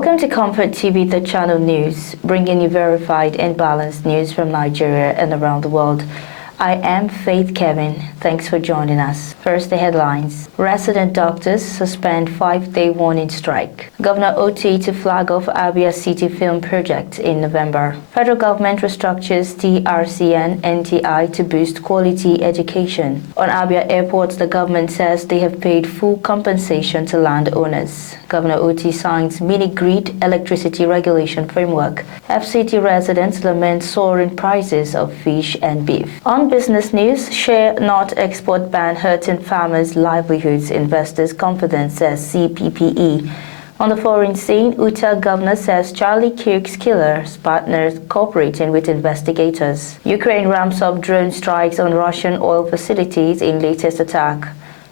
Welcome to ComfortTV.channel news, bringing you verified and balanced news from Nigeria and around the world. I am Faith Kevin. Thanks for joining us. First, the headlines. Resident doctors suspend 5-day warning strike. Governor Oti to flag off Abia City Film Project in November. Federal government restructures TRCN NTI to boost quality education. On Abia Airport, the government says they have paid full compensation to landowners. Governor Oti signs mini-grid electricity regulation framework. FCT residents lament soaring prices of fish and beef. On business news, share not export ban hurting farmers' livelihoods, investors' confidence, says CPPE. On the foreign scene, Utah governor says Charlie Kirk's killer's partners cooperating with investigators. Ukraine ramps up drone strikes on Russian oil facilities in latest attack.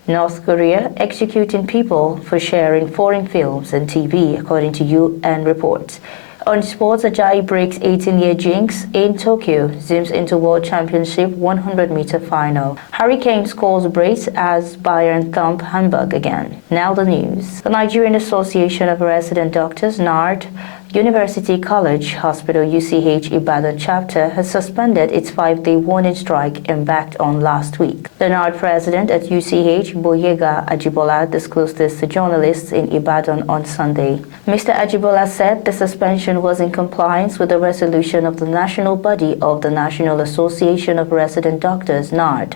North Korea executing people for sharing foreign films and TV, according to UN reports. On sports, Ajayi breaks 18-year jinx in Tokyo, zooms into World Championship 100-meter final. Hurricane scores brace as Bayern thump Hamburg again. Now the news. The Nigerian Association of Resident Doctors, NARD, University College Hospital UCH Ibadan chapter has suspended its 5-day warning strike embarked on last week. The NARD president at UCH, Boyega Ajibola, disclosed this to journalists in Ibadan on Sunday. Mr. Ajibola said the suspension was in compliance with the resolution of the national body of the National Association of Resident Doctors, NARD.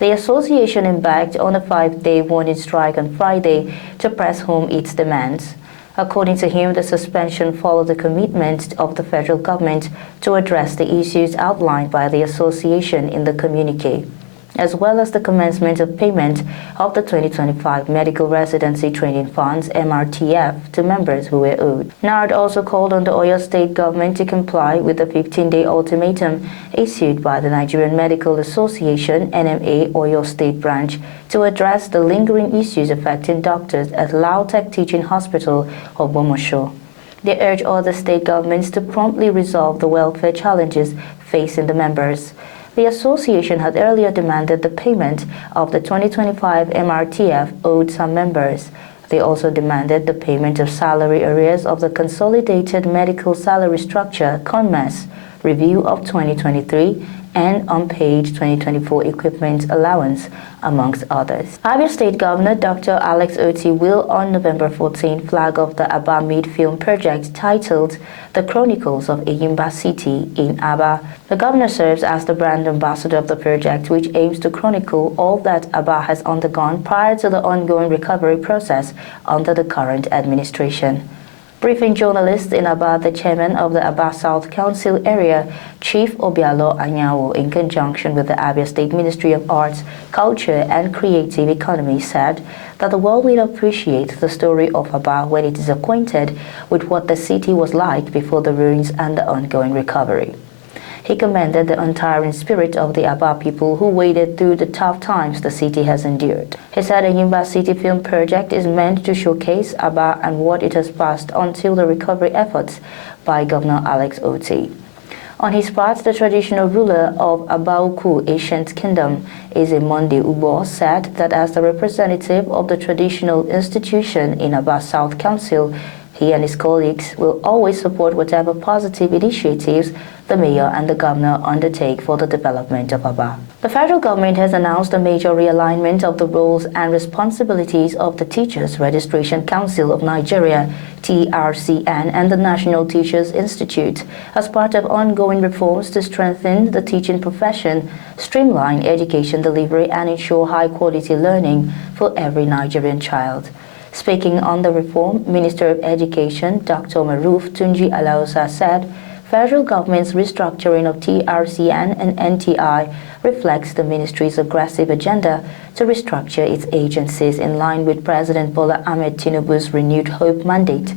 The association embarked on a 5-day warning strike on Friday to press home its demands. According to him, the suspension followed the commitment of the federal government to address the issues outlined by the association in the communique, as well as the commencement of payment of the 2025 Medical Residency Training Funds (MRTF) to members who were owed. NARD also called on the Oyo State government to comply with the 15-day ultimatum issued by the Nigerian Medical Association (NMA) Oyo State branch to address the lingering issues affecting doctors at Lautech Teaching Hospital of Bomosho. They urge other state governments to promptly resolve the welfare challenges facing the members. The association had earlier demanded the payment of the 2025 MRTF owed some members. They also demanded the payment of salary arrears of the Consolidated Medical Salary Structure (CONMES) review of 2023 and unpaid 2024 equipment allowance, amongst others. Abia State Governor Dr. Alex Oti will on November 14 flag off the Aba Mid Film Project titled The Chronicles of Eyimba City in Aba. The governor serves as the brand ambassador of the project, which aims to chronicle all that Aba has undergone prior to the ongoing recovery process under the current administration. Briefing journalists in Aba, the chairman of the Aba South Council area, Chief Obialo Anyanwu, in conjunction with the Abia State Ministry of Arts, Culture and Creative Economy, said that the world will appreciate the story of Aba when it is acquainted with what the city was like before the ruins and the ongoing recovery. He commended the untiring spirit of the Aba people who waded through the tough times the city has endured. He said the Eyimba City Film Project is meant to showcase Aba and what it has passed until the recovery efforts by Governor Alex Oti. On his part, the traditional ruler of Abauku Ancient Kingdom, Ezemonde Ubo, said that as the representative of the traditional institution in Aba South Council, he and his colleagues will always support whatever positive initiatives the mayor and the governor undertake for the development of Aba. The federal government has announced a major realignment of the roles and responsibilities of the Teachers Registration Council of Nigeria, TRCN, and the National Teachers Institute as part of ongoing reforms to strengthen the teaching profession, streamline education delivery, and ensure high-quality learning for every Nigerian child. Speaking on the reform, Minister of Education Dr. Maruf Tunji Alausa said, federal government's restructuring of TRCN and NTI reflects the ministry's aggressive agenda to restructure its agencies in line with President Bola Ahmed Tinubu's renewed hope mandate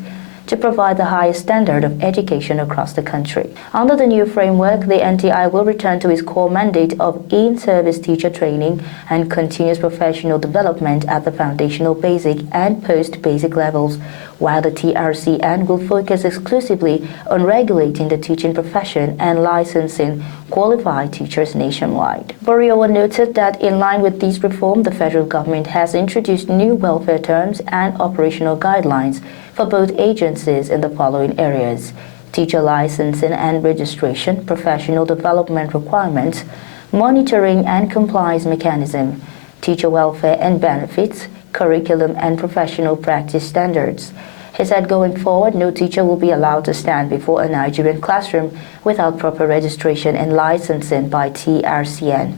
to provide the highest standard of education across the country. Under the new framework, the NTI will return to its core mandate of in-service teacher training and continuous professional development at the foundational basic and post-basic levels, while the TRCN will focus exclusively on regulating the teaching profession and licensing qualified teachers nationwide. Boriowa noted that in line with these reforms, the federal government has introduced new welfare terms and operational guidelines for both agencies in the following areas: teacher licensing and registration, professional development requirements, monitoring and compliance mechanism, teacher welfare and benefits, curriculum and professional practice standards. He said going forward, no teacher will be allowed to stand before a Nigerian classroom without proper registration and licensing by TRCN.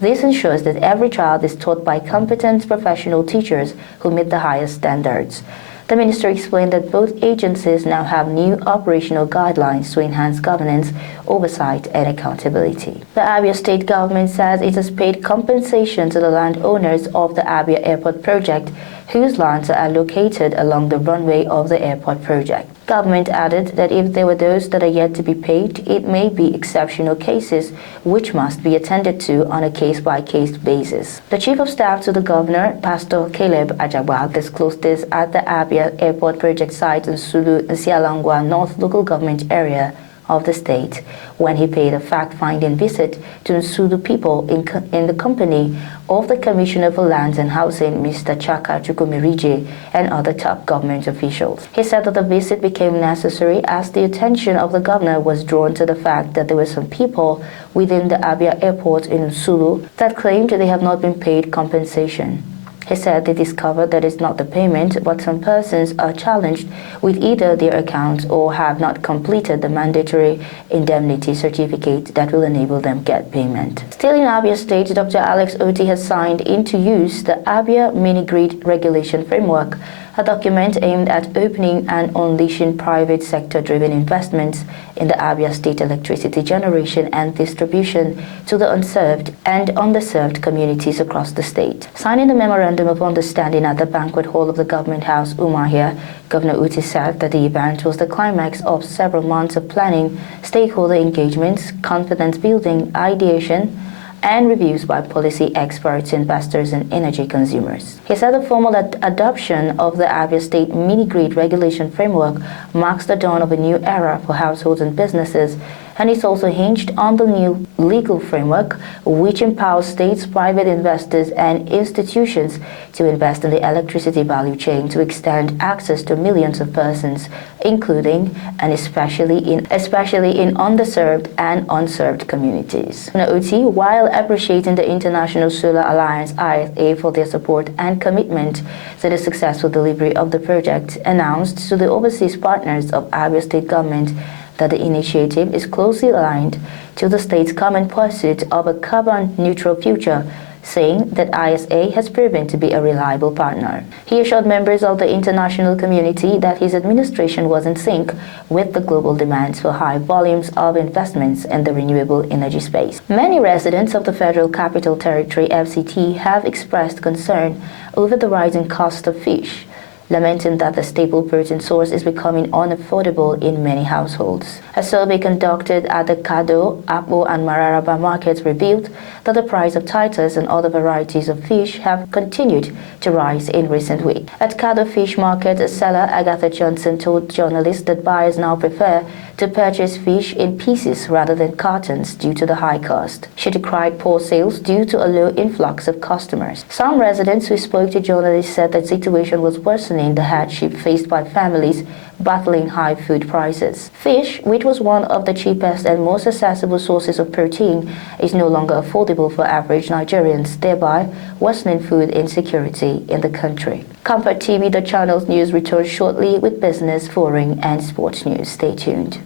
This ensures that every child is taught by competent professional teachers who meet the highest standards. The minister explained that both agencies now have new operational guidelines to enhance governance, oversight, and accountability. The Abia state government says it has paid compensation to the landowners of the Abia Airport project, whose lands are located along the runway of the airport project. Government added that if there were those that are yet to be paid, it may be exceptional cases which must be attended to on a case-by-case basis. The Chief of Staff to the Governor, Pastor Caleb Ajagba, disclosed this at the Abia Airport project site in Sulu, Sialangwa North local government area of the state, when he paid a fact-finding visit to Nsulu people in the company of the Commissioner for Lands and Housing, Mr. Chaka Chukwumerije, and other top government officials. He said that the visit became necessary as the attention of the governor was drawn to the fact that there were some people within the Abia airport in Nsulu that claimed they have not been paid compensation. He said they discovered that it's not the payment, but some persons are challenged with either their accounts or have not completed the mandatory indemnity certificate that will enable them get payment. Still in Abia State, Dr. Alex Oti has signed into use the Abia Mini-Grid Regulation Framework, a document aimed at opening and unleashing private sector-driven investments in the Abia State electricity generation and distribution to the unserved and underserved communities across the state. Signing the Memorandum of Understanding at the banquet hall of the Government House, Umuahia, Governor Uti said that the event was the climax of several months of planning, stakeholder engagements, confidence building, ideation, and reviews by policy experts, investors, and energy consumers. He said the formal adoption of the Abia State Mini-Grid Regulation Framework marks the dawn of a new era for households and businesses, and it's also hinged on the new legal framework which empowers states, private investors, and institutions to invest in the electricity value chain to extend access to millions of persons, including and especially in underserved and unserved communities. Oti, while appreciating the International Solar Alliance ISA for their support and commitment to the successful delivery of the project, announced to the overseas partners of Abia State government that the initiative is closely aligned to the state's common pursuit of a carbon-neutral future, saying that ISA has proven to be a reliable partner. He assured members of the international community that his administration was in sync with the global demands for high volumes of investments in the renewable energy space. Many residents of the Federal Capital Territory FCT have expressed concern over the rising cost of fish, lamenting that the staple protein source is becoming unaffordable in many households. A survey conducted at the Kado, Apo, and Mararaba markets revealed that the price of Titus and other varieties of fish have continued to rise in recent weeks. At Kado Fish Market, seller Agatha Johnson told journalists that buyers now prefer to purchase fish in pieces rather than cartons due to the high cost. She decried poor sales due to a low influx of customers. Some residents who spoke to journalists said that the situation was worsening the hardship faced by families battling high food prices. Fish, which was one of the cheapest and most accessible sources of protein, is no longer affordable for average Nigerians, thereby worsening food insecurity in the country. ComfortTV.channel's news returns shortly with business, foreign, and sports news. Stay tuned.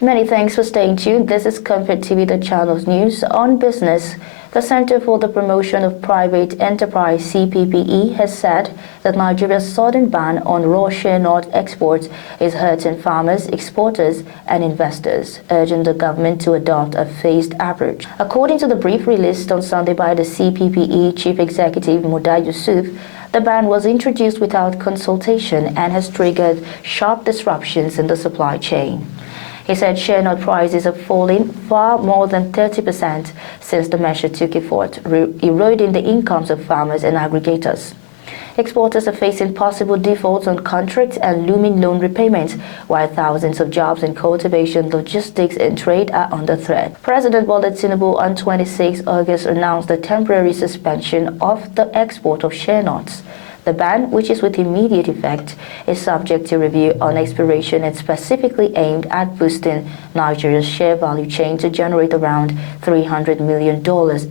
Many thanks for staying tuned. This is ComfortTV.channel's news on business. The Center for the Promotion of Private Enterprise, CPPE, has said that Nigeria's sudden ban on raw shea nut exports is hurting farmers, exporters, and investors, urging the government to adopt a phased approach. According to the brief released on Sunday by the CPPE Chief Executive Muda Yusuf, the ban was introduced without consultation and has triggered sharp disruptions in the supply chain. He said share nut prices have fallen far more than 30% since the measure took effect, eroding the incomes of farmers and aggregators. Exporters are facing possible defaults on contracts and looming loan repayments, while thousands of jobs in cultivation, logistics, and trade are under threat. President Bola Tinubu on 26 August announced the temporary suspension of the export of share nuts. The ban, which is with immediate effect, is subject to review on expiration and specifically aimed at boosting Nigeria's share value chain to generate around $300 million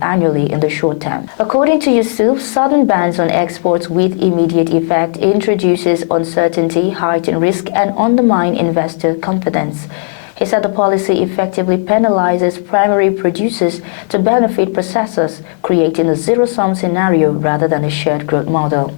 annually in the short term. According to Yusuf, sudden bans on exports with immediate effect introduces uncertainty, heightened risk, and undermine investor confidence. He said the policy effectively penalizes primary producers to benefit processors, creating a zero-sum scenario rather than a shared growth model.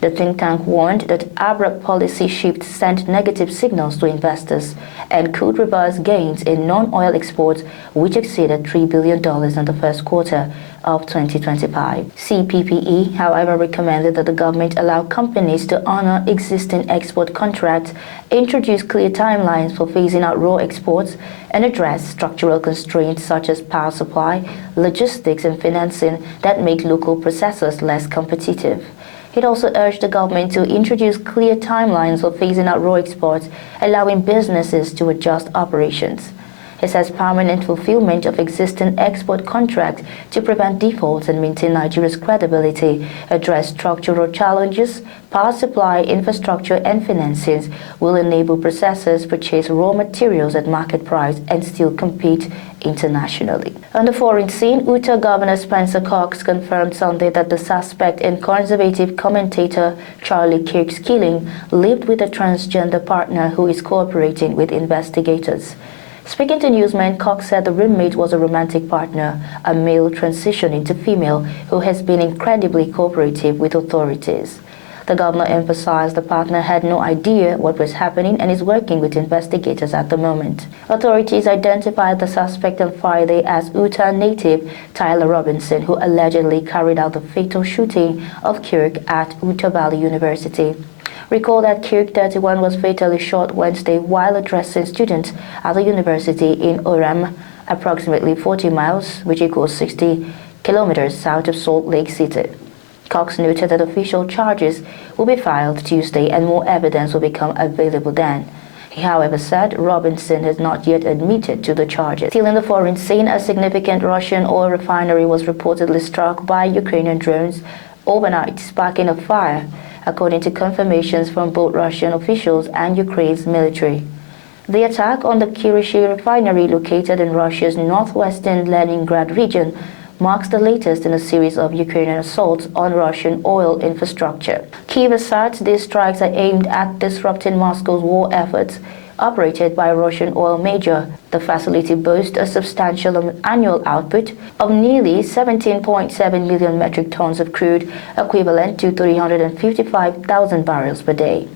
The think tank warned that abrupt policy shifts sent negative signals to investors and could reverse gains in non-oil exports, which exceeded $3 billion in the first quarter of 2025. CPPE, however, recommended that the government allow companies to honor existing export contracts, introduce clear timelines for phasing out raw exports, and address structural constraints such as power supply, logistics, and financing that make local processors less competitive. It also urged the government to introduce clear timelines for phasing out raw exports, allowing businesses to adjust operations. It says permanent fulfillment of existing export contracts to prevent defaults and maintain Nigeria's credibility, address structural challenges, power supply, infrastructure, and financing will enable processors purchase raw materials at market price and still compete internationally. On the foreign scene, Utah Governor Spencer Cox confirmed Sunday that the suspect in conservative commentator Charlie Kirk's killing lived with a transgender partner who is cooperating with investigators. Speaking to newsmen, Cox said the roommate was a romantic partner, a male transitioning to female who has been incredibly cooperative with authorities. The governor emphasized the partner had no idea what was happening and is working with investigators at the moment. Authorities identified the suspect on Friday as Utah native Tyler Robinson, who allegedly carried out the fatal shooting of Kirk at Utah Valley University. Recall that Kirk, 31, was fatally shot Wednesday while addressing students at the university in Orem, approximately 40 miles, which equals 60 kilometers south of Salt Lake City. Cox noted that official charges will be filed Tuesday and more evidence will become available then. He, however, said Robinson has not yet admitted to the charges. Still in the foreign scene, a significant Russian oil refinery was reportedly struck by Ukrainian drones overnight, sparking a fire, according to confirmations from both Russian officials and Ukraine's military. The attack on the Kirishi refinery, located in Russia's northwestern Leningrad region, marks the latest in a series of Ukrainian assaults on Russian oil infrastructure. Kyiv asserts these strikes are aimed at disrupting Moscow's war efforts, operated by a Russian oil major. The facility boasts a substantial annual output of nearly 17.7 million metric tons of crude, equivalent to 355,000 barrels per day.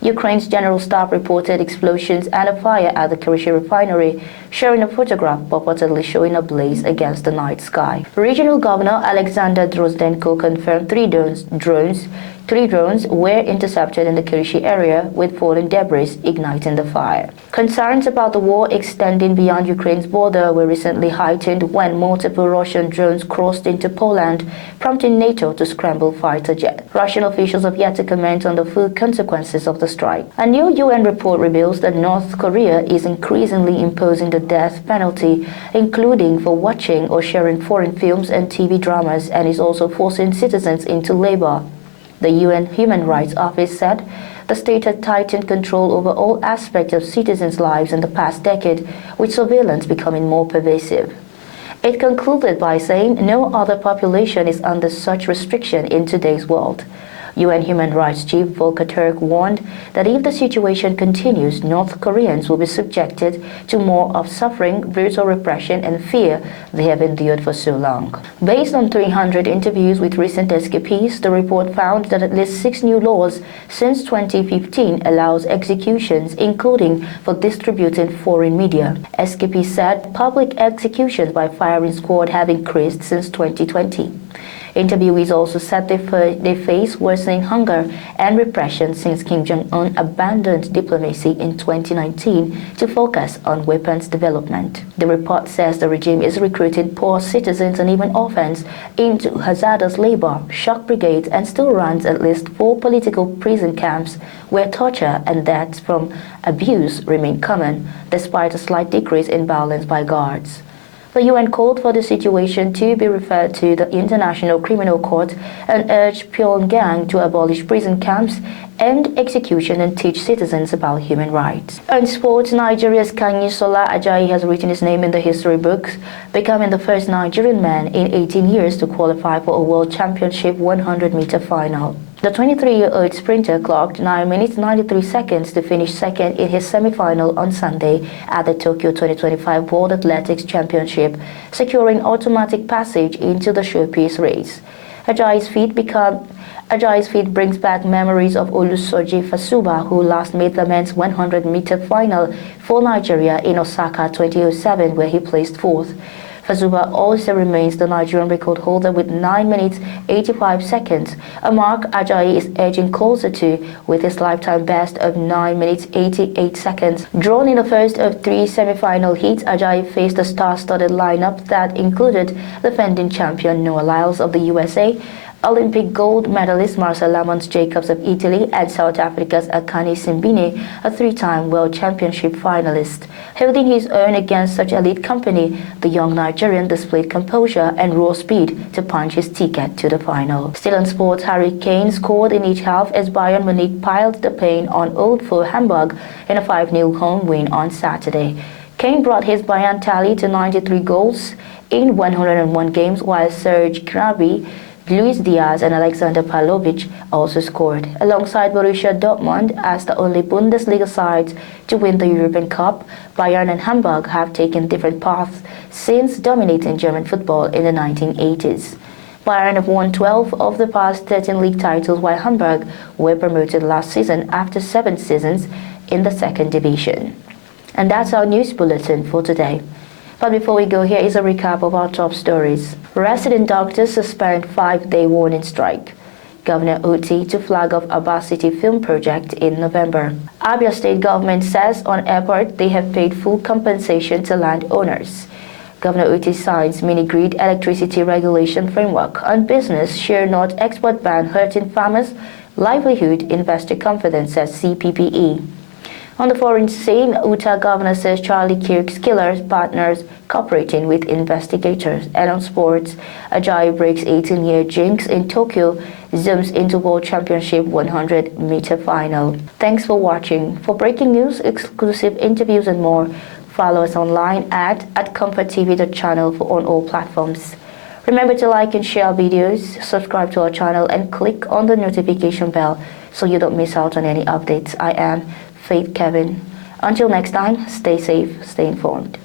Ukraine's general staff reported explosions and a fire at the Kirishi refinery, sharing a photograph purportedly showing a blaze against the night sky. Regional Governor Alexander Drozdenko confirmed three drones were intercepted in the Kirishi area, with fallen debris igniting the fire. Concerns about the war extending beyond Ukraine's border were recently heightened when multiple Russian drones crossed into Poland, prompting NATO to scramble fighter jets. Russian officials have yet to comment on the full consequences of the strike. A new UN report reveals that North Korea is increasingly imposing the death penalty, including for watching or sharing foreign films and TV dramas, and is also forcing citizens into labor. The UN Human Rights Office said the state had tightened control over all aspects of citizens' lives in the past decade, with surveillance becoming more pervasive. It concluded by saying no other population is under such restriction in today's world. UN Human Rights Chief Volker Turk warned that if the situation continues, North Koreans will be subjected to more of suffering, brutal repression, and fear they have endured for so long. Based on 300 interviews with recent escapees, the report found that at least 6 new laws since 2015 allows executions, including for distributing foreign media. Escapees said public executions by firing squad have increased since 2020. Interviewees also said they face worsening hunger and repression since Kim Jong-un abandoned diplomacy in 2019 to focus on weapons development. The report says the regime is recruiting poor citizens and even orphans into hazardous labor, shock brigades, and still runs at least 4 political prison camps where torture and deaths from abuse remain common, despite a slight decrease in violence by guards. The UN called for the situation to be referred to the International Criminal Court and urged Pyongyang to abolish prison camps, end execution, and teach citizens about human rights. In sports, Nigeria's Kanyisola Ajayi has written his name in the history books, becoming the first Nigerian man in 18 years to qualify for a World Championship 100-meter final. The 23-year-old sprinter clocked 9 minutes 93 seconds to finish second in his semi-final on Sunday at the Tokyo 2025 World Athletics Championship, securing automatic passage into the showpiece race. Ajayi's feat brings back memories of Olusoji Fasuba, who last made the men's 100-meter final for Nigeria in Osaka 2007, where he placed 4th. Fasuba also remains the Nigerian record holder with 9 minutes 85 seconds, a mark Ajayi is edging closer to with his lifetime best of 9 minutes 88 seconds. Drawn in the first of 3 semi-final heats, Ajayi faced a star-studded lineup that included defending champion Noah Lyles of the USA, Olympic gold medalist Marcel Lamont Jacobs of Italy, and South Africa's Akani Simbine, a 3-time World Championship finalist. Holding his own against such elite company, the young Nigerian displayed composure and raw speed to punch his ticket to the final. Still in sports, Harry Kane scored in each half as Bayern Munich piled the pain on Old Foe Hamburg in a 5-0 home win on Saturday. Kane brought his Bayern tally to 93 goals in 101 games, while Serge Gnabry, Luis Diaz, and Alexander Pavlovic also scored, alongside Borussia Dortmund as the only Bundesliga sides to win the European Cup. Bayern and Hamburg have taken different paths since dominating German football in the 1980s. Bayern have won 12 of the past 13 league titles, while Hamburg were promoted last season after 7 seasons in the second division. And that's our news bulletin for today. But before we go, here is a recap of our top stories. Resident doctors suspend 5-day warning strike. Governor Oti to flag off Aba City film project in November. Abia State government says on airport they have paid full compensation to landowners. Governor Oti signs mini-grid electricity regulation framework on business share not export ban hurting farmers' livelihood, investor confidence, says CPPE. On the foreign scene, Utah governor says Charlie Kirk's killers partners cooperating with investigators. And on sports, Ajayi breaks 18-year jinx in Tokyo, zooms into World Championship 100-meter final. Thanks for watching. For breaking news, exclusive interviews, and more, follow us online at ComfortTV.channel on all platforms. Remember to like and share our videos, subscribe to our channel, and click on the notification bell so you don't miss out on any updates. I am Faith Kevin. Until next time, stay safe, stay informed.